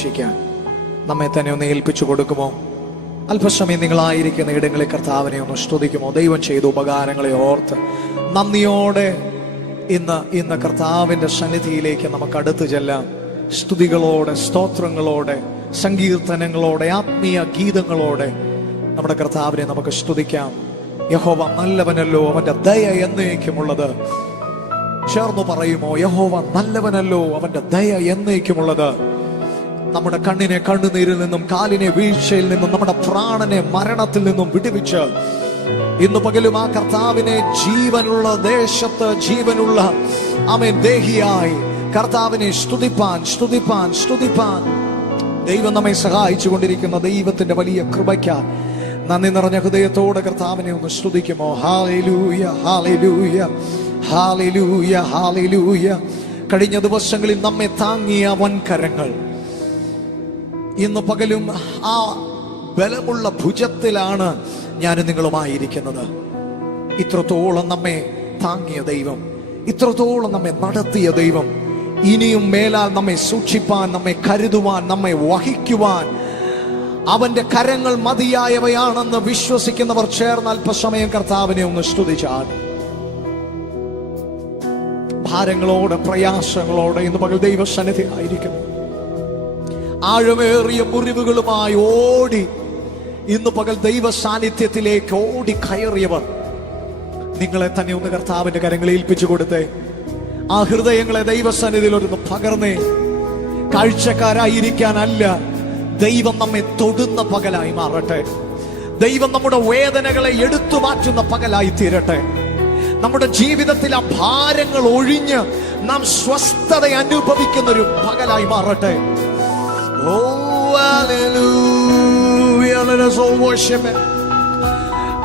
പ്രവേശിക്കാൻ നമ്മെ തന്നെ ഒന്ന് ഏൽപ്പിച്ചു കൊടുക്കുമോ? അല്പസമയം നിങ്ങളായിരിക്കുന്ന ഇടങ്ങളിൽ കർത്താവിനെ ഒന്ന് സ്തുതിക്കുമോ? ദൈവം ചെയ്ത ഉപകാരങ്ങളെ ഓർത്ത് നന്ദിയോടെ ഇന്ന് കർത്താവിൻ്റെ സന്നിധിയിലേക്ക് നമുക്ക് അടുത്ത് ചെല്ലാം. സ്തുതികളോടെ, സ്തോത്രങ്ങളോടെ, സങ്കീർത്തനങ്ങളോടെ, ആത്മീയ ഗീതങ്ങളോടെ നമ്മുടെ കർത്താവിനെ നമുക്ക് സ്തുതിക്കാം. യഹോവ നല്ലവനല്ലോ, അവന്റെ ദയ എന്നേക്കുമുള്ളത്. ചേർന്നു പറയുമോ? യഹോവ നല്ലവനല്ലോ, അവന്റെ ദയ എന്നേക്കുമുള്ളത്. നമ്മുടെ കണ്ണിനെ കണ്ണുനീരിൽ നിന്നും, കാലിനെ വീഴ്ചയിൽ നിന്നും, നമ്മുടെ പ്രാണനെ മരണത്തിൽ നിന്നും വിടുവിച്ച് ഇന്ന് പകലും ആ കർത്താവിനെ ജീവനുള്ള ദേശത്ത്, ജീവനുള്ള ആമേൻ ദേഹിയായി കർത്താവിനെ സ്തുതിപ്പാൻ ദൈവം നമ്മെ സഹായിച്ചു കൊണ്ടിരിക്കുന്ന ദൈവത്തിന്റെ വലിയ കൃപയ്ക്ക് നന്ദി നിറഞ്ഞ ഹൃദയത്തോടെ കർത്താവിനെ ഒന്ന് സ്തുതിക്കുമോ? Hallelujah, hallelujah, hallelujah, hallelujah. കഴിഞ്ഞ ദിവസങ്ങളിൽ നമ്മെ താങ്ങിയ വൻകരങ്ങൾ ഇന്ന് പകലും ആ ബലമുള്ള ഭുജത്തിലാണ് ഞാനും നിങ്ങളുമായിരിക്കുന്നത്. ഇത്രത്തോളം നമ്മെ താങ്ങിയ ദൈവം, ഇത്രത്തോളം നമ്മെ നടത്തിയ ദൈവം, ഇനിയും മേലാൽ നമ്മെ സൂക്ഷിപ്പാൻ, നമ്മെ കരുതുവാൻ, നമ്മെ വഹിക്കുവാൻ അവന്റെ കരങ്ങൾ മതിയായവയാണെന്ന് വിശ്വസിക്കുന്നവർ ചേർന്ന് അല്പസമയം കർത്താവിനെ ഒന്ന് സ്തുതിച്ചാൽ. ഭാരങ്ങളോടെ, പ്രയാസങ്ങളോടെ ഇന്ന് പകൽ ദൈവസന്നിധി ആയിരിക്കുന്നു. ആഴമേറിയ മുറിവുകളുമായി ഓടി ഇന്ന് പകൽ ദൈവ സാന്നിധ്യത്തിലേക്ക് ഓടി കയറിയവർ, നിങ്ങളെ തന്നെ ഒന്ന് കർത്താവിന്റെ കരങ്ങളിൽ ഏൽപ്പിച്ചു കൊടുത്തേ. ആ ഹൃദയങ്ങളെ ദൈവസന്നിധിയിൽ ഒന്ന് പകർന്നേ. കാഴ്ചക്കാരായിരിക്കാനല്ല, ദൈവം നമ്മെ തൊടുന്ന പകലായി മാറട്ടെ. ദൈവം നമ്മുടെ വേദനകളെ എടുത്തു മാറ്റുന്ന പകലായി തീരട്ടെ. നമ്മുടെ ജീവിതത്തിൽ ആ ഭാരങ്ങൾ ഒഴിഞ്ഞ് നാം സ്വസ്ഥത അനുഭവിക്കുന്ന ഒരു പകലായി മാറട്ടെ. Oh, hallelujah. Let us all worship Him.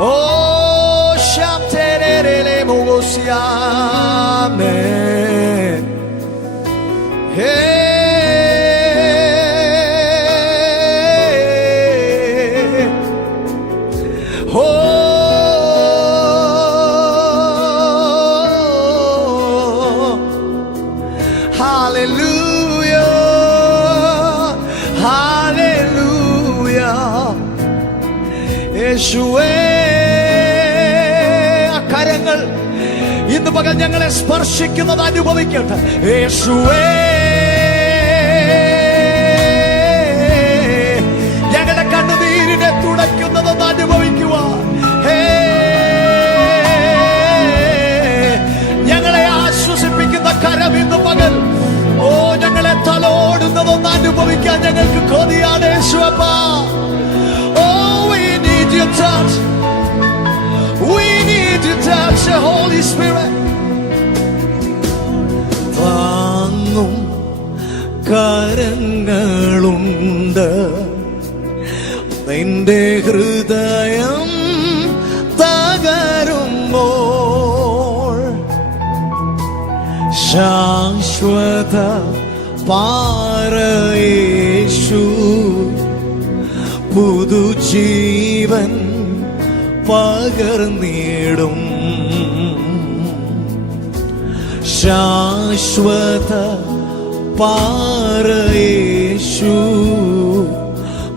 Oh, shamterele mogosiame. Hey. Oh, hallelujah. യേശുവേ, ആ കരങ്ങൾ ഇന്ന് പകൽ ഞങ്ങളെ സ്പർശിക്കുന്നത് അനുഭവിക്കട്ടെ. യേശുവേ, ഞങ്ങളുടെ കണ്ണുനീരിനെ തുടയ്ക്കുന്നതെന്ന് അനുഭവിക്കുവാൻ, ഞങ്ങളെ ആശ്വസിപ്പിക്കുന്ന കരം ഇന്ന് പകൽ ഞങ്ങളെ തലോടുന്നതൊന്ന് അനുഭവിക്കാൻ ഞങ്ങൾക്ക് കൊതിയാണ്. യേശുവപ്പാ, your touch, we need your touch, the Holy Spirit. വാങ്ങും കരങ്ങളുണ്ട്, നിന്റെ ഹൃദയം തകരുമ്പോൾ ശാശ്വത പാറയേശു പുതുജീവൻ പകർന്നിടും. ശാശ്വത പാറയേശു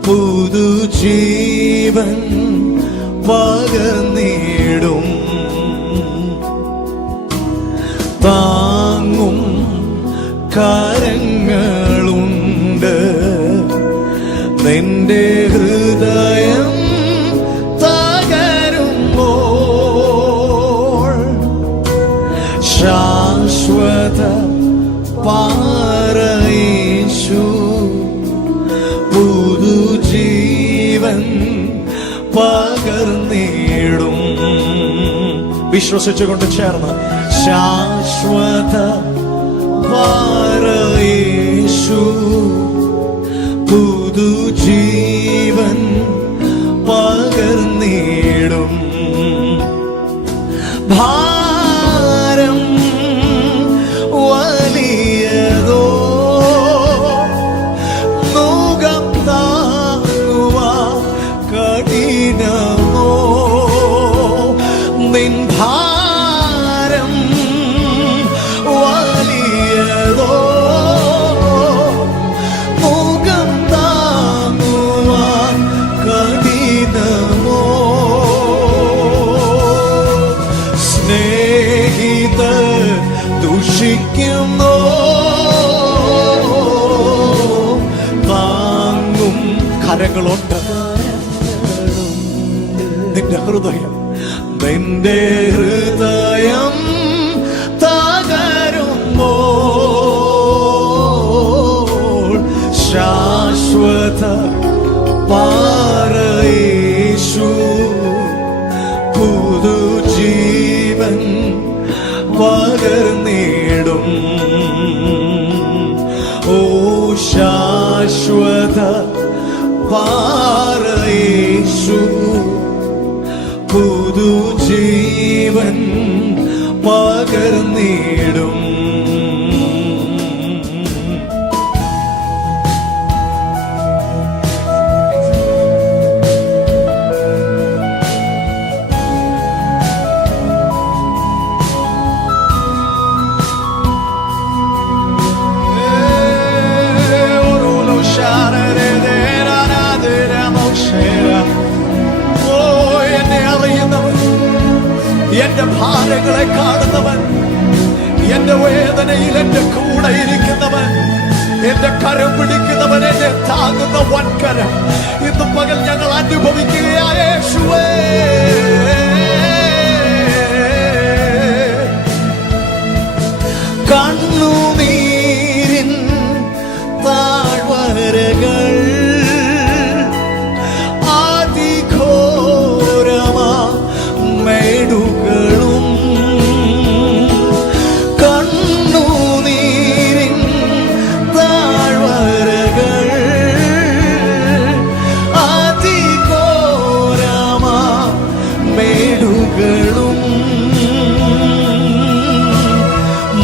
പുതുജീവൻ പകർന്നിടും. താങ്ങും കരങ്ങളുണ്ട്, നിന്റെ ഹൃദയം തകരുമ്പോൾ ശാശ്വത പാറയേശു പുതുജീവൻ പകർന്നിടും. വിശ്വസിച്ചുകൊണ്ട് ചേർന്ന് ശാശ്വത പാറയേശു പുതുജീവൻ പകർന്നിടും. ഭാരം വലിയതോ മുഖം താങ്ങുവാൻ കഠിനമോ, നിൻ ഭാരം വലിയതോ ഭാരങ്ങളുണ്ട്. നിന്റെ ഹൃദയം തകരുമ്പോൾ ശാശ്വത പാറയേശു പുതുജീവൻ പകർന്നിടും. ഓ ശാശ്വത പാറയേശു പുതുജീവൻ പകർന്നിടും. എന്റെ ഭാരങ്ങളെ കാണുന്നവൻ, എന്റെ വേദനയിൽ എന്റെ കൂടെ ഇരിക്കുന്നവൻ, എന്റെ കരം പിടിക്കുന്നവൻ, എന്നെ താങ്ങുന്ന വൻകരം ഇന്ന് പകൽ ഞങ്ങൾ അനുഭവിക്കുകയായ യേശുവേ. കണ്ണുനീരിൻ താഴ്വരകൾ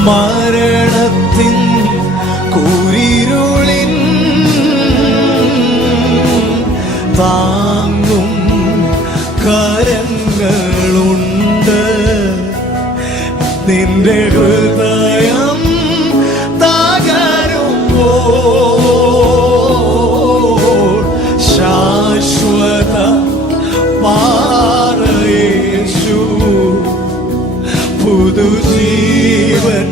മരണത്തിൻ കൂരിരുളിൻ താങ്ങും കരങ്ങളുണ്ട്. നിന്റെ ഹൃദയം തകരുമ്പോൾ ശാശ്വത പാറയേശു പുതുജീവൻ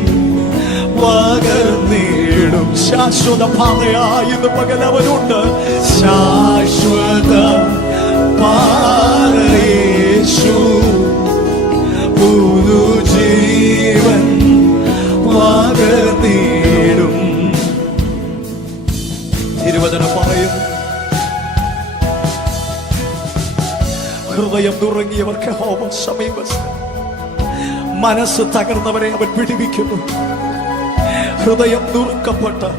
പകർന്നിടും. ശാശ്വത പാറയായി ഇന്ന് പകൽ അവനുണ്ട്. ശാശ്വത പാറയേശു പുതുജീവൻ പകർന്നിടും. തിരുവചനം പറയുന്നു, ഹൃദയം നുറുങ്ങിയവർക്ക് യഹോവ സമീപസ്ഥൻ, മനസ്സ് തകർന്നവരെ അവൻ പിടിവിക്കുന്നു. ഹൃദയം നുറുക്കപ്പെട്ട്,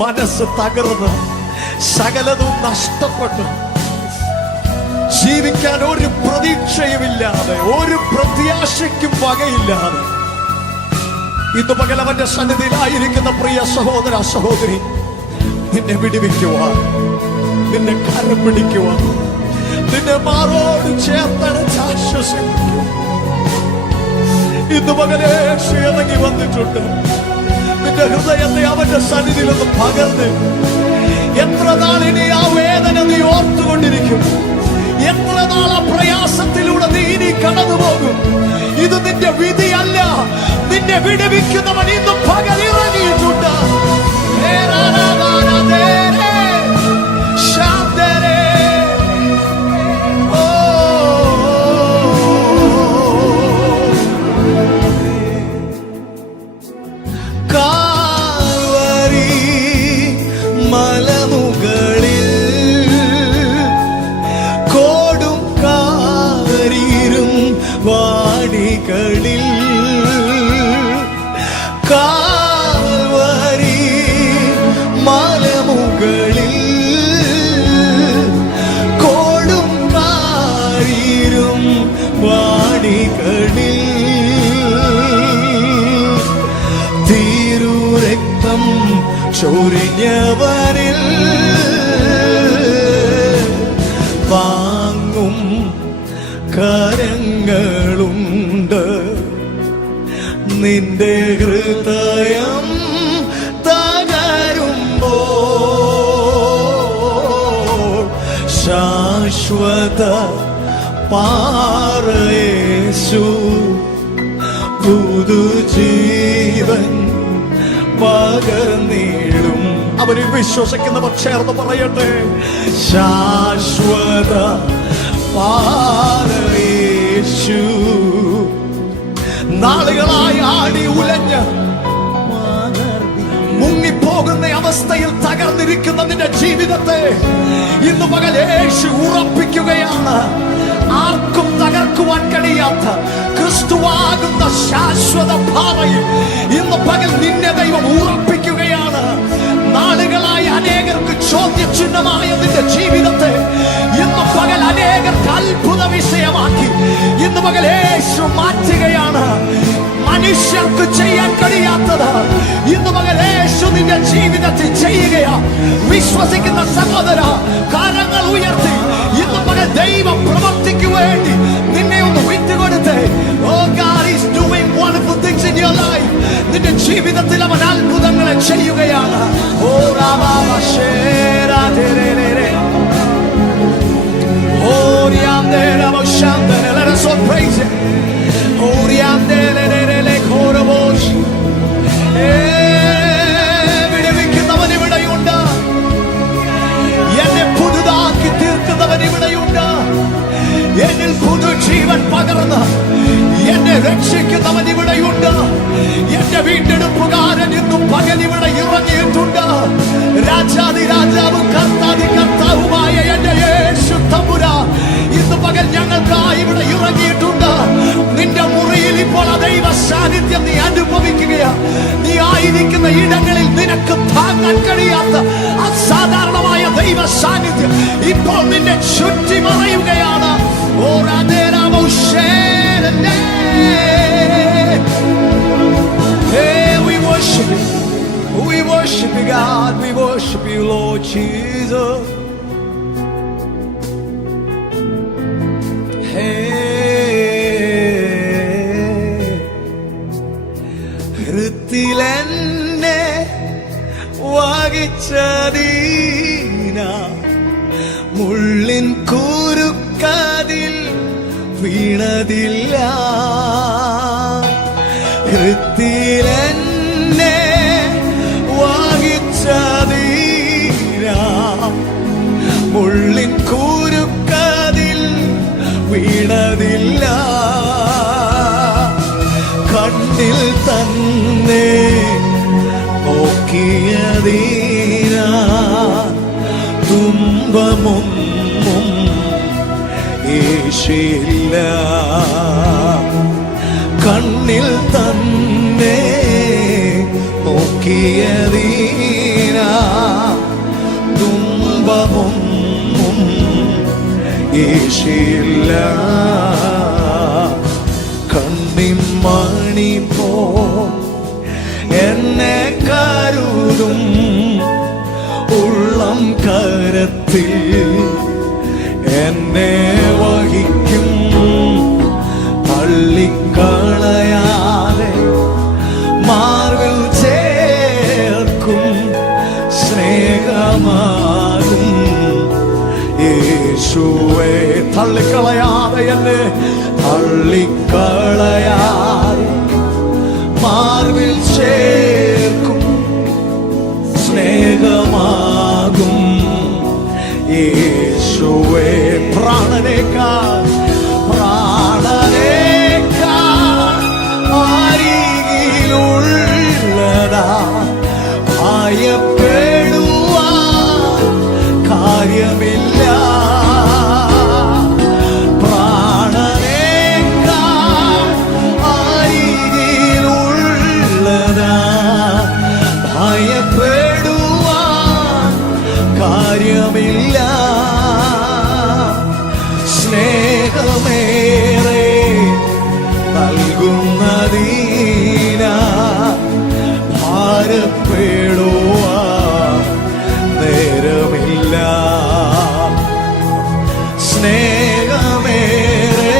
മനസ്സ് തകർന്ന്, സകലതും നഷ്ടപ്പെട്ട്, ജീവിക്കാൻ ഒരു പ്രതീക്ഷയുമില്ലാതെ, ഒരു പ്രത്യാശയ്ക്കും വകയില്ലാതെ ഇന്ന് പകൽ അവന്റെ സന്നിധിയിലായിരിക്കുന്ന പ്രിയ സഹോദര സഹോദരി, നിന്നെ വിടുവിക്കുവാൻ, നിന്നെ കരം പിടിക്കുവാൻ, നിന്നെ മാറോട് ചേർത്തടച്ച് ആശ്വസിപ്പിക്കുവാൻ ഇന്ന് പകലെ ഇറങ്ങി വന്നിട്ടുണ്ട്. നിന്റെ ഹൃദയത്തെ അവന്റെ സന്നിധിയിൽ ഒന്ന് പകർന്ന്, എത്ര നാളിനി ആ വേദന നീ ഓർത്തുകൊണ്ടിരിക്കും? എത്ര നാൾ ആ പ്രയാസത്തിലൂടെ നീ ഇനി കടന്നു പോകും? ഇത് നിന്റെ വിധിയല്ല, നിന്നെ വിടുവിക്കുന്നവൻ ഇന്നും പകൽ ഇറങ്ങിയിട്ടുണ്ട്. കാൽവരി മലമുകളിൽ കോടും കാരീരും വാടികളിൽ തിരുരക്തം ചൊരിഞ്ഞവരിൽ വാങ്ങും കരങ്ങളുണ്ട്. നിന്റെ ഹൃദയം തകരുമ്പോൾ ശാശ്വത പാറയേശു പുതുജീവൻ പകർന്നിടും. അവനിൽ വിശ്വസിക്കുന്നവർ ചേർന്ന് പറയട്ടെ, ശാശ്വത യേശു. നാളുകളായി ആടി ഉലഞ്ഞ് മുങ്ങിപ്പോകുന്ന അവസ്ഥയിൽ തകർന്നിരിക്കുന്ന നിന്റെ ജീവിതത്തെ ഇന്ന് പകൽ യേശു ഉറപ്പിക്കുകയാണ്. ആർക്കും തകർക്കുവാൻ കഴിയാത്ത ക്രിസ്തുവാകുന്ന ശാശ്വത പാറയിൽ ഇന്ന് പകൽ നിന്നെ ദൈവം ഉറപ്പിക്കുകയാണ്. നാളുകളായി അനേകർക്ക് ചോദ്യചിഹ്നമായ നിന്റെ ജീവിതത്തെ ഇന്ന് പകൽ അനേകർക്ക് അത്ഭുത വിഷയമാക്കി ഇന്ന് പകൽ യേശു മാറ്റുകയാണ്. മനുഷ്യർക്ക് ചെയ്യാൻ കഴിയാത്തത് ഇന്ന് പകൽ യേശു നിന്റെ ജീവിതത്തിൽ ചെയ്യുകയാ. വിശ്വസിക്കുന്ന സഹോദര, കരങ്ങൾ ഉയർത്തി ഇന്ന് പകൽ ദൈവം പ്രവർത്തിക്കു വേണ്ടി നിന്നെ ഒന്ന് വിട്ടുകൊടുത്ത്, oh God is doing wonderful things in your life. നിന്റെ ജീവിതത്തിൽ അവൻ അത്ഭുതങ്ങളെ ചെയ്യുകയാണ്. ഓ രാമ ശേരാ ദേരേ ഓ രിയാന്തേര വശാന്തേര. Let us all praise him. ഓ രിയാന്തേര ഘോരവോഷ്. വിടുവിക്കുന്നവൻ ഇവിടെയുണ്ട്. എന്നെ പുതുതാക്കി തീർക്കുന്നവൻ ഇവിടെയുണ്ട്. എന്നിൽ പുതുജീവൻ പകർന്ന് എന്നെ രക്ഷിക്കുന്നവൻ ഇവിടെയുണ്ട്. എന്റെ വീണ്ടെടുപ്പുകാരൻ ഇന്നും പകൽ ഇവിടെ ഇറങ്ങിയിട്ടുണ്ട്. രാജാതി രാജാവും കർത്താതി കർത്താവുമായ എന്റെ യേശു തമ്പുരാൻ ഇന്ന് പകൽ ഞങ്ങൾക്കായി ഇവിടെ ഇറങ്ങിയിട്ടുണ്ട്. നിന്റെ മുറിയിൽ ഇപ്പോൾ ദൈവ സാന്നിധ്യം നീ അനുഭവിക്കുകയാ. നീ ആയിരിക്കുന്ന ഇടങ്ങളിൽ നിനക്ക് താങ്ങാൻ കഴിയാത്ത അസാധാരണമായ ദൈവ സാന്നിധ്യം ഇപ്പോൾ നിന്നെ ചുറ്റി മറയുകയാണ്. We worship you. We worship you, God. We worship you, Lord Jesus. ഹൃത്തിലെന്നെ വഹിച്ചതീന മുള്ളിൻ കുരുക്കതിൽ വീണതില്ല. ഹൃത്തിലെന്നെ വഹിച്ചതീന മുള്ളിൻ കുരുക്കതിൽ വീണതില്ല. കണ്ണിൽ തന്നെ നോക്കിയതീന തുമ്പമൊന്നും യേശുവില്ല. കണ്ണിൽ തന്നെ നോക്കിയതീന തുമ്പമൊന്നും യേശുവില്ല. കണ്ണിമണി പോ എന്നെ കരുതും ഉള്ളം കരത്തിൽ എന്നെ വഹിക്കും. തള്ളിക്കളയാതെ മാർവിൽ ചേർക്കും. സ്നേഹമാകും യേശുവേ. തള്ളിക്കളയാതെ എന്നെ തള്ളിക്കളയാതെ മാർവിൽ ചേർക്കും. സ്നേഹമാകും യേശുവേ. പ്രാണനേക്കാൾ പ്രാണനേക്കാൾ അരികിലുള്ളതാ ഭയപ്പെടുവാൻ കാര്യമില്ല. പ്രാണനേക്കാൾ അരികിലുള്ളതാ ഭയപ്പെടുവാൻ കാര്യമില്ല. സ്നേഹമേറെ നൽകുന്നതീന ഭാരപ്പെടുവാൻ നേരമില്ല. സ്നേഹമേറെ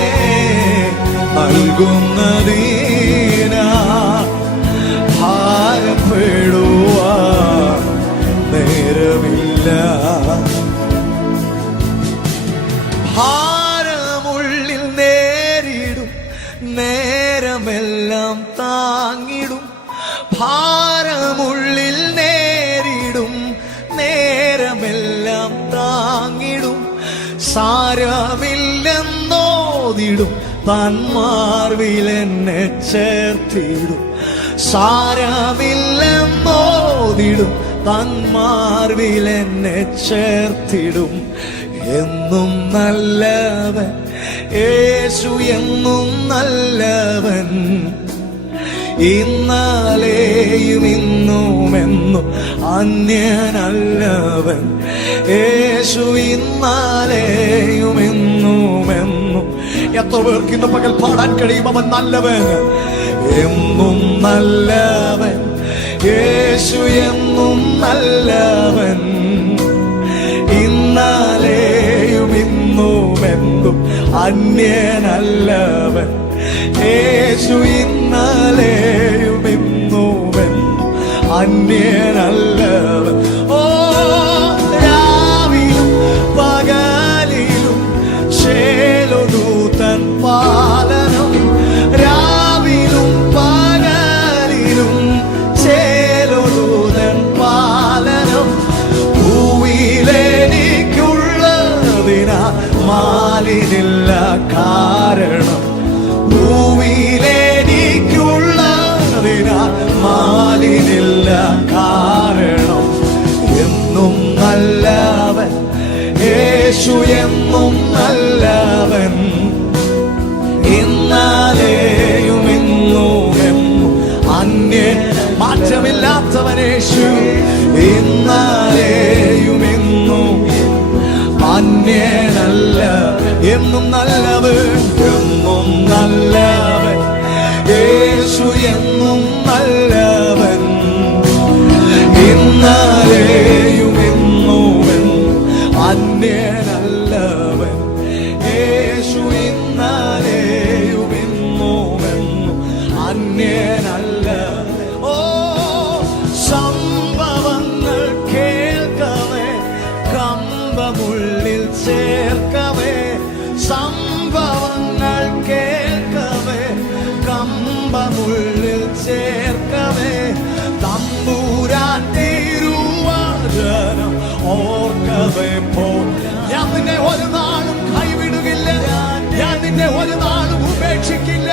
നൽകുന്നതീന ഭാരപ്പെടുവാൻ നേരമില്ല. ഭാരമുള്ളിൽ നേരിടും നേരമെല്ലാം താങ്ങിടും. ഭാരമുള്ളിൽ നേരിടും എല്ലാം താങ്ങിടും, സാരമില്ലെന്നോതിടും, തന്മാർവിലെന്നെ ചേർത്തിടും. സാരമില്ലെന്നോതിടും, തന്മാർവിലെന്നെ ചേർത്തിടും. എന്നും നല്ലവൻ യേശു, എന്നും നല്ലവൻ. ഇന്നലെയും ഇന്നുമെന്നും അന്യനല്ലവൻ യേശു. ഇന്നലെയും ഇന്നുമെന്നും. എത്ര പേർക്ക് ഇന്ന് പകൽ പാടാൻ കഴിയും അവൻ നല്ലവൻ? എന്നും നല്ലവൻ യേശു, എന്നും നല്ലവൻ. ഇന്നലെയും ഇന്നുമെന്നും അന്യനല്ലവൻ യേശു. ഇന്നലെയും ഇന്നുമെന്നും അന്യനല്ലവൻ. ഓ, രാവിലും പകലിലും ശേലൊടുത്തൻ പാലനം. രാവിലും പകലിലും ശേലൊടുത്തൻ പാലനം. ഭൂവിലെനിക്കുള്ളതിനാ മാലിനില്ല കാരണം. ഭൂമിയിലെനിക്കുള്ളതിനാ മാലിനില്ല കാരണം. എന്നും നല്ലവൻ യേശു, എന്നും നല്ലവൻ. ഇന്നലെയും ഇന്നുമെന്നും അന്യൻ, മാറ്റമില്ലാത്തവൻ യേശു. ഇന്നലെയും ഇന്നും അന്യനല്ല, എന്നും നല്ലവൻ. എന്നും നല്ലവൻ യേശു, എന്നും നല്ലവൻ. ഇന്നലെയും ഇന്നുമെന്നും അന്യനല്ലവൻ യേശു. ഇന്നലെയും ഇന്നുമെന്നും അന്യനല്ല. ഓ, സംഭവങ്ങൾ കേൾക്കവേ, കമ്പമുള്ളിൽ ചേർക്കവേ. സംഭവങ്ങൾ കേൾക്കവേ, കമ്പമുള്ളിൽ ചേർക്കവേ. തമ്പുരാൻ തിരുവചനം ഓർക്കവേ പോ. ഞാൻ നിന്നെ ഒരു നാളും കൈവിടുകില്ല, ഞാൻ നിന്നെ ഒരു നാളും ഉപേക്ഷിക്കില്ല.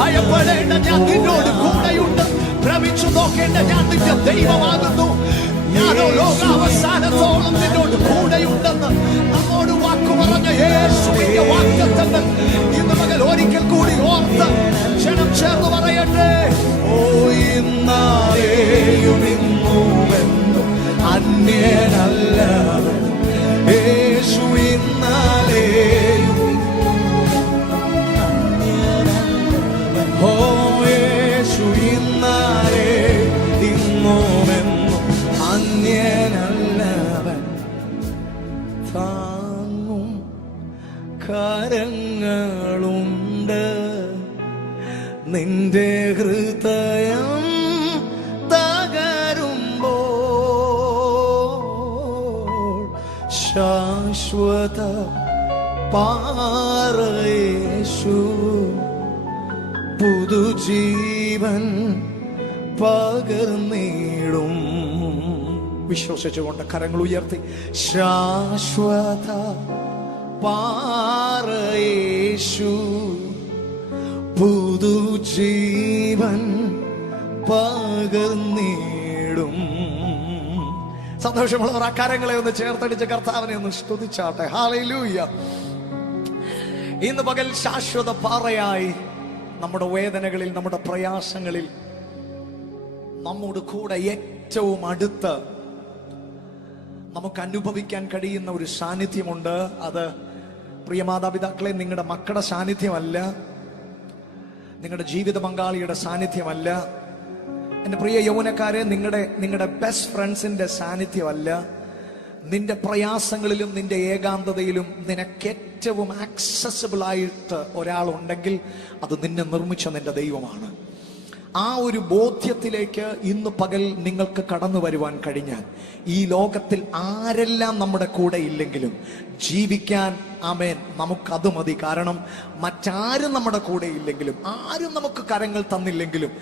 ഭയപ്പെടേണ്ട, ഞാൻ നിന്നോട് കൂടെയുണ്ട്. ഭ്രമിച്ചു നോക്കേണ്ട, ഞാൻ നിന്റെ ദൈവമാകുന്നു. ഞാനോ ലോകാവസാനത്തോളം നിന്നോട് കൂടെയുണ്ടെന്ന് നമ്മോട് വാക്കു പറഞ്ഞ യേശുവിന്റെ വാഗ്ദത്തങ്ങൾ ഇന്ന് മകൻ ഒരിക്കൽ കൂടി ഓർത്ത് ക്ഷണം ചേർന്ന് പറയട്ടെ. ഓ, ഇന്നലെയും ഇന്നുമെന്നും അന്യനല്ലവൻ യേശു. ഇന്നലെയും ഓ യേശു, ഇന്നലെയും ഇന്നുമെന്നും അന്യനല്ലവൻ. താങ്ങും കരങ്ങളുണ്ട്, നിന്റെ ഹൃദയം തകരുമ്പോൾ ശാശ്വത പാറയേശു. പുതുജീവൻ പകർന്നിടും. വിശ്വസിച്ചുകൊണ്ട് കരങ്ങൾ ഉയർത്തി. ശാശ്വത പാറയേശു, പുതുജീവൻ പകർന്നിടും. സന്തോഷമുള്ളവർ ആ കരങ്ങളെ ഒന്ന് ചേർത്തടിച്ച് കർത്താവിനെ ഒന്ന് സ്തുതിച്ചാട്ടെ. ഹല്ലേലൂയ. ഇന്ന് പകൽ ശാശ്വത പാറയായി നമ്മുടെ വേദനകളിൽ, നമ്മുടെ പ്രയാസങ്ങളിൽ നമ്മോട് കൂടെ ഏറ്റവും അടുത്ത് നമുക്ക് അനുഭവിക്കാൻ കഴിയുന്ന ഒരു സാന്നിധ്യമുണ്ട്. അത് പ്രിയ മാതാപിതാക്കളെ, നിങ്ങളുടെ മക്കളുടെ സാന്നിധ്യമല്ല, നിങ്ങളുടെ ജീവിത പങ്കാളിയുടെ സാന്നിധ്യമല്ല. എൻ്റെ പ്രിയ യൗവനക്കാരെ, നിങ്ങളുടെ ബെസ്റ്റ് ഫ്രണ്ട്സിന്റെ സാന്നിധ്യമല്ല. നിന്റെ പ്രയാസങ്ങളിലും നിന്റെ ഏകാന്തതയിലും നിനക്ക് ഏറ്റവും ആക്സസിബിൾ ആയിട്ട് ഒരാളുണ്ടെങ്കിൽ അത് നിന്നെ നിർമ്മിച്ച നിന്റെ ദൈവമാണ്. ആ ഒരു ബോധ്യത്തിലേക്ക് ഇന്ന് പകൽ നിങ്ങൾക്ക് കടന്നു വരുവാൻ കഴിഞ്ഞാൽ ഈ ലോകത്തിൽ ആരെല്ലാം നമ്മുടെ കൂടെ ഇല്ലെങ്കിലും ജീവിക്കാൻ ആമേൻ നമുക്കത് മതി. കാരണം മറ്റാരും നമ്മുടെ കൂടെ ഇല്ലെങ്കിലും, ആരും നമുക്ക് കരങ്ങൾ തന്നില്ലെങ്കിലും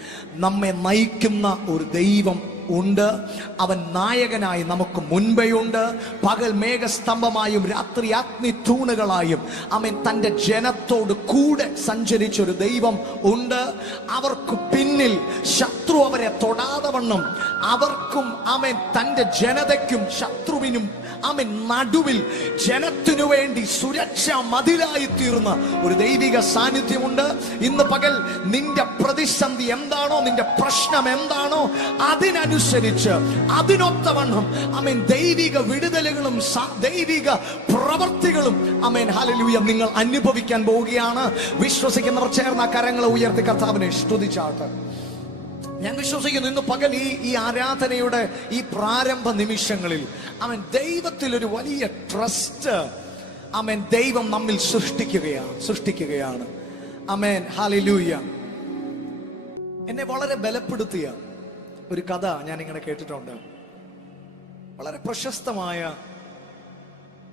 നമ്മെ നയിക്കുന്ന ഒരു ദൈവം ഉണ്ട്. അവൻ നായകനായി നമുക്ക് മുൻപേയുണ്ട്. പകൽ മേഘസ്തംഭമായും രാത്രി അഗ്നി തൂണുകളായും അവൻ തൻ്റെ ജനത്തോട് കൂടെ സഞ്ചരിച്ചൊരു ദൈവം ഉണ്ട്. അവർക്ക് പിന്നിൽ ശത്രു അവരെ തൊടാതെ വണ്ണം അവർക്കും അവൻ തൻ്റെ ജനതയ്ക്കും ശത്രുവിനും അവൻ നടുവിൽ ജനത്തിനു വേണ്ടി സുരക്ഷാ മതിലായി തീർന്ന ഒരു ദൈവിക സാന്നിധ്യമുണ്ട്. ഇന്ന് പകൽ നിന്റെ പ്രതിസന്ധി എന്താണോ, നിന്റെ പ്രശ്നം എന്താണോ, അതിനനുസരിച്ച് അതിനൊത്തവണ്ണം അവൻ ദൈവിക വിടുതലുകളും ദൈവിക പ്രവർത്തികളും അവൻ ഹല്ലേലൂയ നിങ്ങൾ അനുഭവിക്കാൻ പോവുകയാണ്. വിശ്വസിക്കുന്നവർ ചേർന്ന കരങ്ങളെ ഉയർത്തി കർത്താവിനെ സ്തുതിച്ചാട്ടെ. ഞാൻ വിശ്വസിക്കുന്നു ഇന്ന് പകൽ ഈ ആരാധനയുടെ ഈ പ്രാരംഭ നിമിഷങ്ങളിൽ അവൻ ദൈവത്തിൽ ഒരു വലിയ ട്രസ്റ്റ് അവൻ ദൈവം നമ്മിൽ സൃഷ്ടിക്കുകയാണ്. ആമേൻ, ഹല്ലേലൂയ. എന്നെ വളരെ ബലപ്പെടുത്തിയ ഒരു കഥ ഞാൻ ഇങ്ങനെ കേട്ടിട്ടുണ്ട്. വളരെ പ്രശസ്തമായ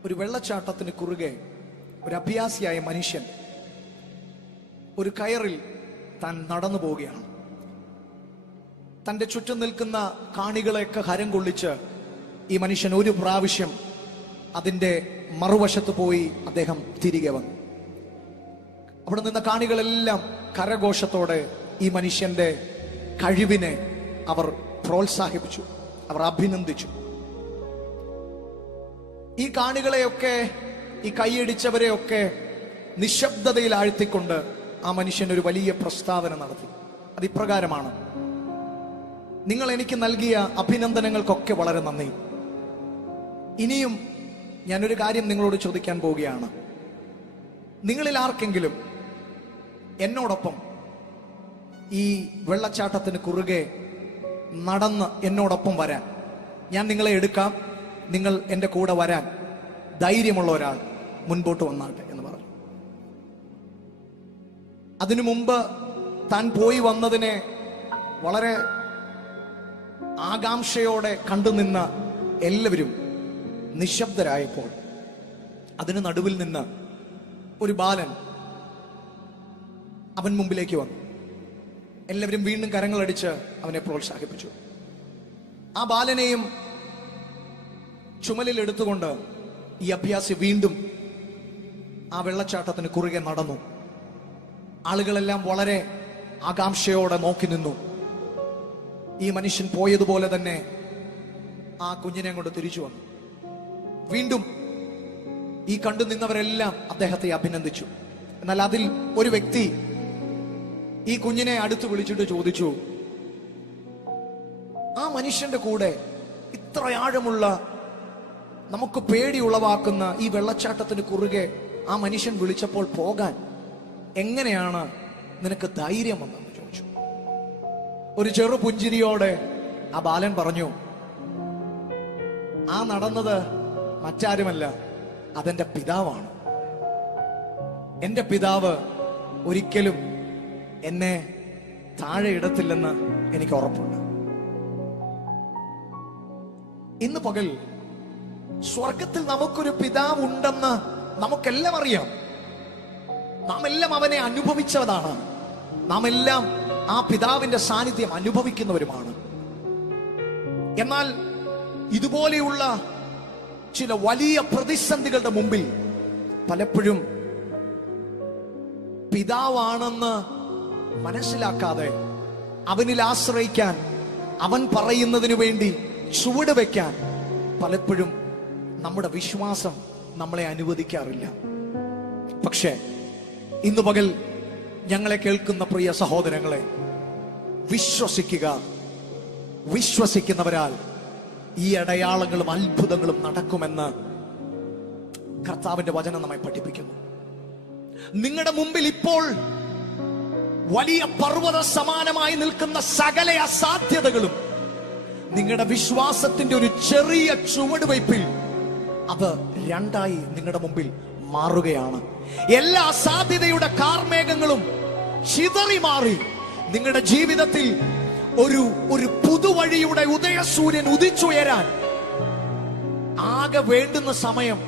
ഒരു വെള്ളച്ചാട്ടത്തിന് കുറുകെ ഒരു അഭ്യാസിയായ മനുഷ്യൻ ഒരു കയറിൽ താൻ നടന്നു പോവുകയാണ്. തൻ്റെ ചുറ്റും നിൽക്കുന്ന കാണികളെയൊക്കെ ഹരം കൊള്ളിച്ച് ഈ മനുഷ്യൻ ഒരു പ്രാവശ്യം അതിൻ്റെ മറുവശത്ത് പോയി അദ്ദേഹം തിരികെ വന്നു. അവിടെ നിന്ന കാണികളെല്ലാം കരഘോഷത്തോടെ ഈ മനുഷ്യന്റെ കഴിവിനെ അവർ പ്രോത്സാഹിപ്പിച്ചു, അവർ അഭിനന്ദിച്ചു. ഈ കാണികളെയൊക്കെ, ഈ കൈയടിച്ചവരെയൊക്കെ നിശബ്ദതയിൽ ആഴ്ത്തിക്കൊണ്ട് ആ മനുഷ്യൻ ഒരു വലിയ പ്രസ്താവന നടത്തി. അതിപ്രകാരമാണ്: നിങ്ങൾ എനിക്ക് നൽകിയ അഭിനന്ദനങ്ങൾക്കൊക്കെ വളരെ നന്ദി. ഇനിയും ഞാനൊരു കാര്യം നിങ്ങളോട് ചോദിക്കാൻ പോവുകയാണ്. നിങ്ങളിൽ ആർക്കെങ്കിലും എന്നോടൊപ്പം ഈ വെള്ളച്ചാട്ടത്തിന് കുറുകെ നടന്ന് എന്നോടൊപ്പം വരാൻ, ഞാൻ നിങ്ങളെ എടുക്കാം, നിങ്ങൾ എൻ്റെ കൂടെ വരാൻ ധൈര്യമുള്ള ഒരാൾ മുൻപോട്ട് വന്നാട്ടെ എന്ന് പറഞ്ഞു. അതിനു മുമ്പ് താൻ പോയി വന്നതിനെ വളരെ ആകാംക്ഷയോടെ കണ്ടുനിന്ന എല്ലാവരും നിശബ്ദരായപ്പോൾ അതിന് നടുവിൽ നിന്ന് ഒരു ബാലൻ അവൻ മുമ്പിലേക്ക് വന്നു. എല്ലാവരും വീണ്ടും കരങ്ങളടിച്ച് അവനെ പ്രോത്സാഹിപ്പിച്ചു. ആ ബാലനെയും ചുമലിൽ എടുത്തുകൊണ്ട് ഈ അഭ്യാസി വീണ്ടും ആ വെള്ളച്ചാട്ടത്തിന് കുറുകെ നടന്നു. ആളുകളെല്ലാം വളരെ ആകാംക്ഷയോടെ നോക്കി നിന്നു. ഈ മനുഷ്യൻ പോയതുപോലെ തന്നെ ആ കുഞ്ഞിനെ കൊണ്ട് തിരിച്ചു വന്നു. വീണ്ടും ഈ കണ്ടു നിന്നവരെല്ലാം അദ്ദേഹത്തെ അഭിനന്ദിച്ചു. എന്നാൽ അതിൽ ഒരു വ്യക്തി ഈ കുഞ്ഞിനെ അടുത്ത് വിളിച്ചിട്ട് ചോദിച്ചു, ആ മനുഷ്യന്റെ കൂടെ ഇത്ര ആഴമുള്ള, നമുക്ക് പേടി ഉളവാക്കുന്ന ഈ വെള്ളച്ചാട്ടത്തിന് കുറുകെ ആ മനുഷ്യൻ വിളിച്ചപ്പോൾ പോകാൻ എങ്ങനെയാണ് നിനക്ക് ധൈര്യം വന്നെന്ന് ചോദിച്ചു. ഒരു ചെറു പുഞ്ചിരിയോടെ ആ ബാലൻ പറഞ്ഞു, ആ നടന്നത് മറ്റാരുമല്ല, അതെന്റെ പിതാവാണ്. എന്റെ പിതാവ് ഒരിക്കലും എന്നെ താഴെ ഇടത്തില്ലെന്ന് എനിക്ക് ഉറപ്പുണ്ട്. ഇന്ന് പകൽ സ്വർഗത്തിൽ നമുക്കൊരു പിതാവ് ഉണ്ടെന്ന് നമുക്കെല്ലാം അറിയാം. നാം എല്ലാം അവനെ അനുഭവിച്ചതാണ്. നാം എല്ലാം ആ പിതാവിന്റെ സാന്നിധ്യം അനുഭവിക്കുന്നവരുമാണ്. എന്നാൽ ഇതുപോലെയുള്ള ചില വലിയ പ്രതിസന്ധികളുടെ മുമ്പിൽ പലപ്പോഴും പിതാവാണെന്ന് മനസ്സിലാക്കാതെ അവനിൽ ആശ്രയിക്കാൻ, അവൻ പറയുന്നതിനു വേണ്ടി ചുവട് വെക്കാൻ പലപ്പോഴും നമ്മുടെ വിശ്വാസം നമ്മളെ അനുവദിക്കാറില്ല. പക്ഷേ ഇന്ന് പകൽ ഞങ്ങളെ കേൾക്കുന്ന പ്രിയ സഹോദരങ്ങളെ, വിശ്വസിക്കുക. വിശ്വസിക്കുന്നവരാൽ ഈ അടയാളങ്ങളും അത്ഭുതങ്ങളും നടക്കുമെന്ന് കർത്താവിന്റെ വചനം നമ്മെ പഠിപ്പിക്കുന്നു. നിങ്ങളുടെ മുമ്പിൽ ഇപ്പോൾ വലിയ പർവ്വത സമാനമായി നിൽക്കുന്ന സകല അസാധ്യതകളും നിങ്ങളുടെ വിശ്വാസത്തിന്റെ ഒരു ചെറിയ ചുവടുവയ്പിൽ അത് രണ്ടായി നിങ്ങളുടെ മുമ്പിൽ മാറുകയാണ്. എല്ലാ അസാധ്യതയുടെ കാർമേഘങ്ങളും ചിതറി മാറി നിങ്ങളുടെ ജീവിതത്തിൽ ഒരു പുതുവഴിയുടെ ഉദയസൂര്യൻ ഉദിച്ചുയരാൻ ആകെ വേണ്ടുന്ന സമയം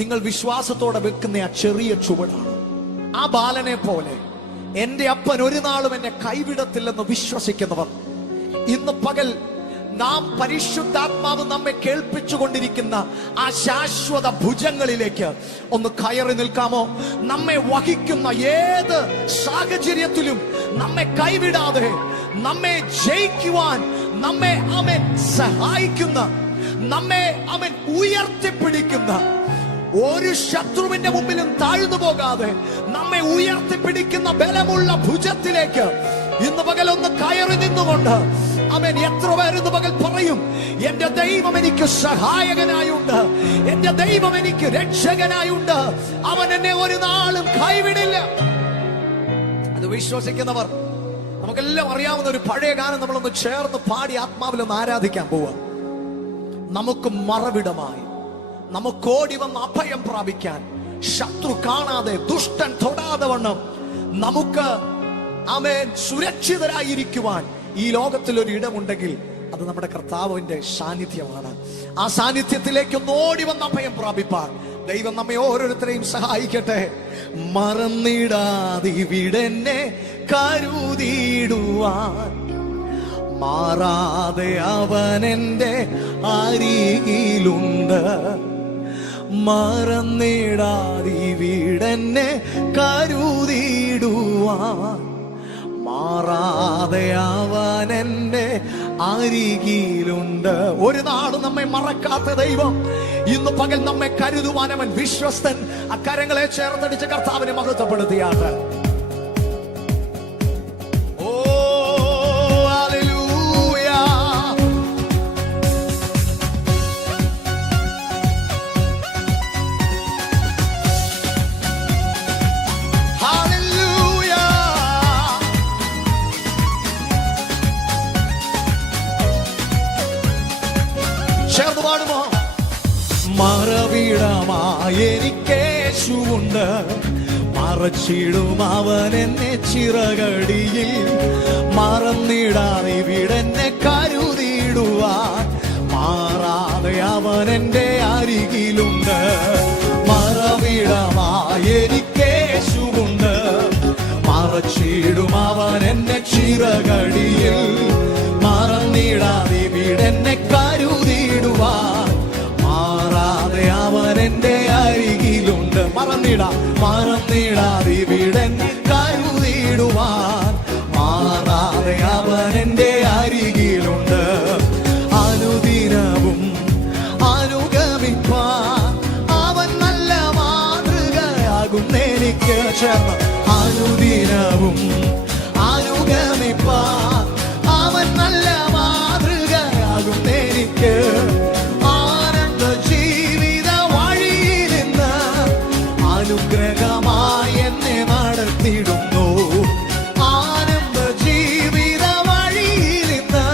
നിങ്ങൾ വിശ്വാസത്തോടെ വെക്കുന്ന ആ ചെറിയ ചുവടാണ്. ആ ബാലനെ പോലെ എന്റെ അപ്പൻ ഒരു നാളും എന്നെ കൈവിടത്തില്ലെന്ന് വിശ്വസിക്കുന്നവർ ഇന്ന് പകൽ നാം പരിശുദ്ധാത്മാവ് നമ്മെ കേൾപ്പിച്ചുകൊണ്ടിരിക്കുന്ന ആ ശാശ്വത ഭുജങ്ങളിലേക്ക് ഒന്ന് കയറി നിൽക്കാമോ? നമ്മെ വഹിക്കുന്ന ഏത് സാഹചര്യത്തിലും നമ്മെ കൈവിടാതെ നമ്മെ ജയിക്കുവാൻ നമ്മെ അവൻ സഹായിക്കുന്ന, നമ്മെ അവൻ ഉയർത്തിപ്പിടിക്കുന്ന, ഒരു ശത്രുവിന്റെ മുമ്പിലും താഴ്ന്നു പോകാതെ നമ്മെ ഉയർത്തിപ്പിടിക്കുന്ന ബലമുള്ള ഭുജത്തിലേക്ക് ഇന്ന് പകലൊന്ന് കയറി നിന്നുകൊണ്ട് അവൻ എത്ര പേർ ഇന്ന് പകൽ പറയും, എന്റെ ദൈവം എനിക്ക് സഹായകനായുണ്ട്, എന്റെ ദൈവം എനിക്ക് രക്ഷകനായുണ്ട്, അവൻ എന്നെ ഒരു നാളും കൈവിടില്ല. അത് വിശ്വസിക്കുന്നവർ, നമുക്കെല്ലാം അറിയാവുന്ന ഒരു പഴയ ഗാനം നമ്മളൊന്ന് ചേർന്ന് പാടി ആത്മാവിലൊന്ന് ആരാധിക്കാൻ പോവുക. നമുക്ക് മറവിടമായി, നമുക്കോടി വന്ന് അഭയം പ്രാപിക്കാൻ, ശത്രു കാണാതെ ദുഷ്ടൻ തൊടാതെ വണ്ണം നമുക്ക് ആമേൻ സുരക്ഷിതരായിരിക്കുവാൻ ഈ ലോകത്തിൽ ഒരു ഇടമുണ്ടെങ്കിൽ അത് നമ്മുടെ കർത്താവിന്റെ സാന്നിധ്യമാണ്. ആ സാന്നിധ്യത്തിലേക്ക് ഒന്ന് ഓടി വന്ന് അഭയം പ്രാപിപ്പാൻ ദൈവം നമ്മെ ഓരോരുത്തരെയും സഹായിക്കട്ടെ. മറന്നിടാതിവിടെന്നെ കരുതിടുവാൻ മാറാതെ അവൻ എൻ്റെ അരികിലുണ്ട്. മറന്നിടാതിവിടെന്നെ കരുതിടുവാൻ മാറാതെ അവൻ എൻ്റെ അരികിലുണ്ട്. ഒരു നാളും നമ്മെ മറക്കാത്ത ദൈവം ഇന്ന് പകൽ നമ്മെ കരുതുവാൻ അവൻ വിശ്വസ്തൻ. അക്കരങ്ങളെ ചേർത്തടിച്ച് കർത്താവിനെ മഹത്വപ്പെടുത്തിയാണ്. ചേർന്ന് പാടുമോ? മറവിടമായെനിക്കേശുവുണ്ട്, മറച്ചിടും അവൻ എന്നെ ചിറകടിയിൽ. മറന്നിടാതിവിടെന്നെ കരുതിടുവാൻ മാറാതെ അവൻ എൻ്റെ അരികിലുണ്ട്. മറവിടമായെനിക്കേശുവുണ്ട്, മറച്ചിടും അവൻ എന്നെ ചിറകടിയിൽ. മറന്നിടാതിവിടെന്നെ കരുതിടുവാൻ മാറാതെ അവൻ എൻ്റെ അരികിലുണ്ട്. മറന്നിടാതിവിടെന്നെ കരുതിടുവാൻ മാറാതെ അവൻ എൻ്റെ അരികിലുണ്ട്. അനുദിനവും അനുഗമിപ്പാൻ അവൻ നല്ല മാതൃകയാകും എനിക്ക്. ചേർന്ന് അനുദിനവും അനുഗമിപ്പാൻ അവൻ നല്ല മാതൃകയാകും എനിക്ക്. ആനന്ദ ജീവിത വഴിയിൽ നിന്ന് അനുഗ്രഹമായി എന്നെ നടത്തിയിടുന്നു. ആനന്ദ ജീവിത വഴിയിൽ നിന്ന്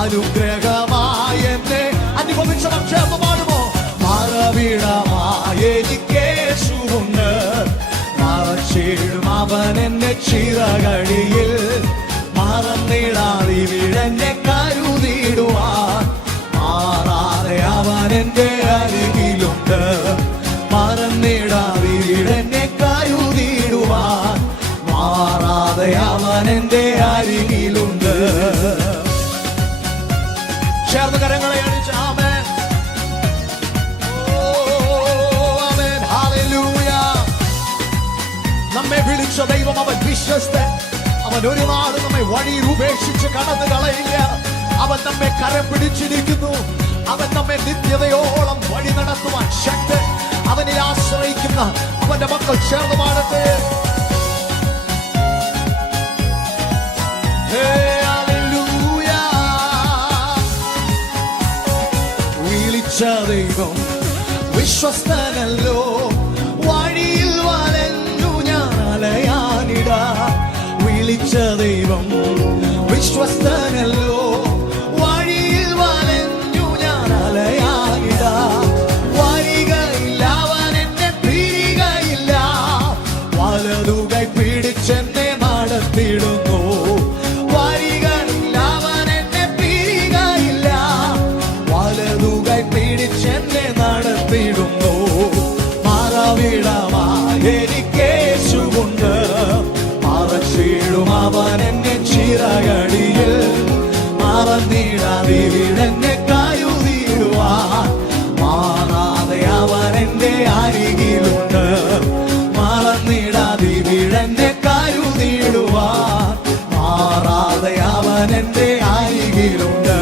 അനുഗ്രഹമായി എന്നെ അനുഭവിച്ചവർ ചേർന്ന് പാടുമോ? മറവിടമായെനിക്കേശുവുണ്ട്, മറച്ചിടും അവൻ എന്നെ ചിറകടിയിൽ. മറന്നിടാതിവിടെന്നെ കരുതിടുവാൻ മാറാതെ അവൻ എൻ്റെ അരികിലുണ്ട്. മറന്നിടാതിവിടെന്നെ കരുതിടുവാൻ മാറാതെ അവൻ എൻ്റെ അരികിലുണ്ട്. ചേർന്ന് കരങ്ങളെ അടിച്ച് ആമേൻ. ആമേൻ, ഹല്ലേലൂയ. നമ്മെ വിളിച്ച ദൈവം അവൻ വിശ്വസ്തൻ. അവൻ ഒരു നാട് നമ്മെ വഴിയിൽ ഉപേക്ഷിച്ച് കടന്നു കളയില്ല. അവൻ നമ്മെ കരം പിടിച്ചിരിക്കുന്നു. അവൻ നമ്മെ നിത്യതയോളം വഴി നടത്തുവാൻ ശക്തൻ. അവനിൽ ആശ്രയിക്കുന്ന അവന്റെ മക്കൾ ചേർന്ന് പാടട്ടെ. വിളിച്ച ദൈവം വിശ്വസ്തനല്ലോ, വഴിയിൽ വലഞ്ഞു ഞാൻ അലയാനിടാ. വിളിച്ച ദൈവം വിശ്വസ്തനല്ലോ, വഴിയിൽ വലഞ്ഞു ഞാൻ അലയാനിടാ. വരികയില്ല അവൻ എന്നെ പിരികയില്ല, വലതുകൈ പിടിച്ചെന്നെ നടത്തിടുന്നു. വരികയില്ല അവൻ എന്നെ പിരികയില്ല, വലതുകൈ പിടിച്ചെന്നെ നടത്തിടുന്നു. മറവിടമായെനിക്കേശുവുണ്ട്, മറച്ചിടും അവൻ എന്നെ ചിറകടിയിൽ. മറന്നിടാതിവിടെന്നെ കരുതിയിടുവാൻ മാറാതെ അവൻ എന്റെ അരികിലുണ്ട്. മറന്നിടാതിവിടെന്നെ കരുതിയിടുവാൻ മാറാതെ അവൻ എന്റെ അരികിലുണ്ട്.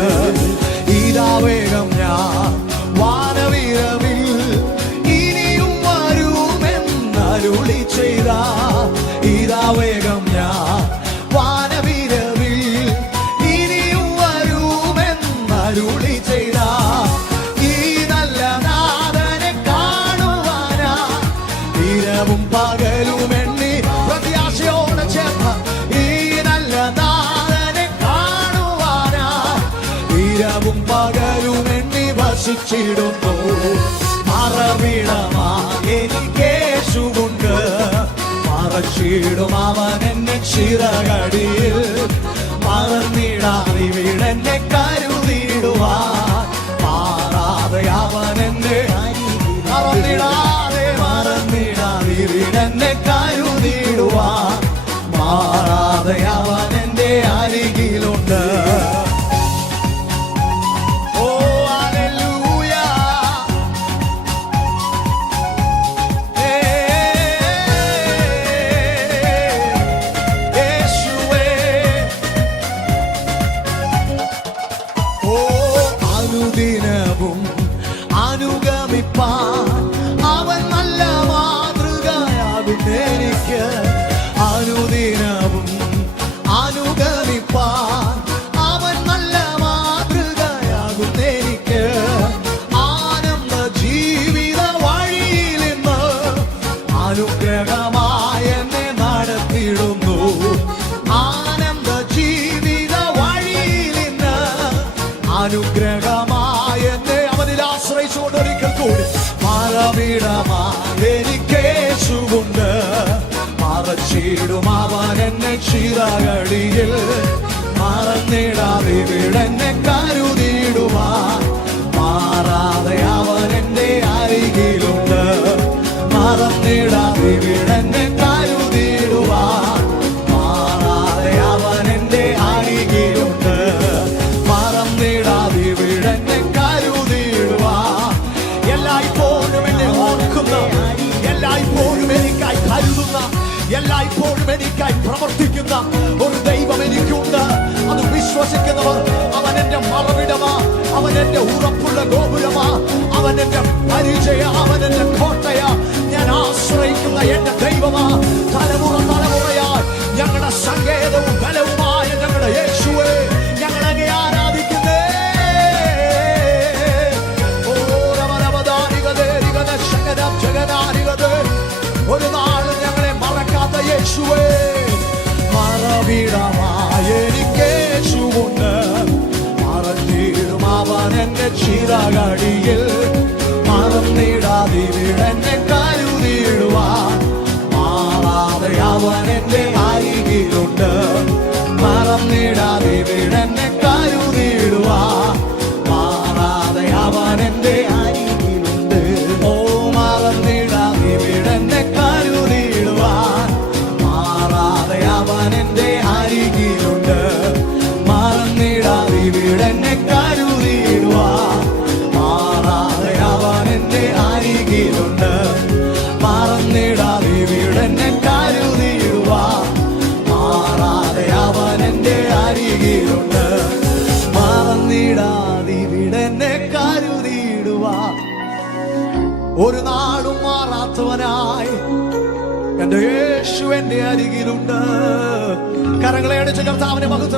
ഇതാ വേഗം ഞാൻ വാനവിരവിൽ ഇനിയും വരുമെന്നരുളി ചെയ്ത. ഇതാ വേഗം ഞാൻ വാനവിരവിൽ ഇനിയും വരുമെന്നരുളി ചെയ്ത. ഈ നല്ല നാഥനെ കാണുവാനാ ഇരവും പകലും എണ്ണി പ്രത്യാശയോടെ ചേർന്ന. ഈ നല്ല നാഥനെ കാണുവാനാ ഇരവും പകലും എണ്ണി വസിച്ചിടുന്നു. മറവിടമാ എനിക്കേശുണ്ട്. മറച്ചിടും അവൻ എന്നെ ചിറകടിയിൽ. മറന്നിടാതിവിടെന്നെ കരുതിയിടുവാൻ മാറാതെ അവൻ എന്നെ മറന്നിടാതിവിടെന്നെ കരുതിയിടുവാൻ മാറാതെ അവൻ എന്റെ അരികിലുണ്ട്. അനുദിനവും അനുഗമിപ്പാൻ അവൻ നല്ല മാതൃകയാകും എനിക്ക്. അനുദിനവും അനുഗമിപ്പാൻ അവൻ നല്ല മാതൃകയാകും എനിക്ക്. ആനന്ദ ജീവിത വഴിയിൽ നിന്ന് അനുഗ്രഹമായി എന്നെ നടത്തിയിടുന്നു. ആനന്ദ ജീവിത വഴിയിൽ നിന്ന് അനുഗ്രഹമായി എന്നെ അവനിൽ ആശ്രയിച്ചുകൊണ്ട് ഒരിക്കൽ കൂടി. മറവിടമായി എനിക്കേശുണ്ട്. മറച്ചിടും അവൻ എന്നെ ചിറകടിയിൽ. മറന്നിടാതിവിടെന്നെ കരുതിയിടുവാൻ മാറാതെ അവൻ എന്റെ അരികിലുണ്ട്. മറന്നിടാതിവിടെന്നെ കരുതിയിടുവാൻ മാറാതെ അവൻ എന്റെ അരികിലുണ്ട്. മറന്നിടാതിവിടെന്നെ കരുതിയിടുവാൻ എല്ലായ്പ്പോഴും എന്നെ ഓർക്കുന്ന, എല്ലായ്പ്പോഴും എനിക്കായി കരുതുന്ന, എല്ലായ്പ്പോഴും എനിക്കായി പ്രവർത്തിക്കുന്ന ഒരു ദൈവം എനിക്കുണ്ട്. അത് വിശ്വസിക്കുന്നവർ അവൻ എന്റെ മറവിടമാ, അവൻ എന്റെ ഉറപ്പുള്ള ഗോപുരമാ, അവൻ എന്റെ പരിചയ, അവൻ എന്റെ കോട്ടയാ. ഞാൻ ആശ്രയിക്കുന്ന എന്റെ ദൈവമാ. തലമുറ തലമുറയായി ഞങ്ങളുടെ സങ്കേതവും ബലവുമായ ഞങ്ങളുടെ യേശുവേ, ഞങ്ങളെ ആരാധിക്കുന്നേ. ഒരു നാളും ഞങ്ങളെ മറക്കാത്ത യേശുവേ. മറവിടമായി എനിക്കേശുണ്ട്. മറന്നിടും അവൻ എന്റെ ചിറകടിയിൽ. മറന്നിടാതിവിടെന്നെ കരുതിയിടുവാൻ മാറാതെ അവൻ എന്റെ അരികിലുണ്ട്. മറന്നിടാതിവിടെന്നെ കരുതിയിടുവാൻ മാറാതെ അവൻ എന്റെ അരികിലുണ്ട്. ഓ മറന്നിടാതിവിടെന്നെ കരുതിയിടുവാൻ മാറാതെ അവൻ എന്റെ അരികിലുണ്ട്. മറന്നിടാതിവിടെന്നെ കരുതിയിടുവാൻ മാറാതെ അവൻ എന്റെ അരികിലുണ്ട്. മറന്നിടാതിവിടെന്നെ കരുതിയിടുവാൻ മാറാതെ അവൻ എന്റെ അരികിലുണ്ട്. മറന്നിടാതിവിടെന്നെ കരുതിയിടുവാൻ ഒരു നാളും മാറാത്തവനായി എന്റെ യേശു എന്റെ അരികിലുണ്ട്. കരങ്ങളെ അടിച്ച് കർത്താവിനെ മഹത്വപ്പെടുത്തുക.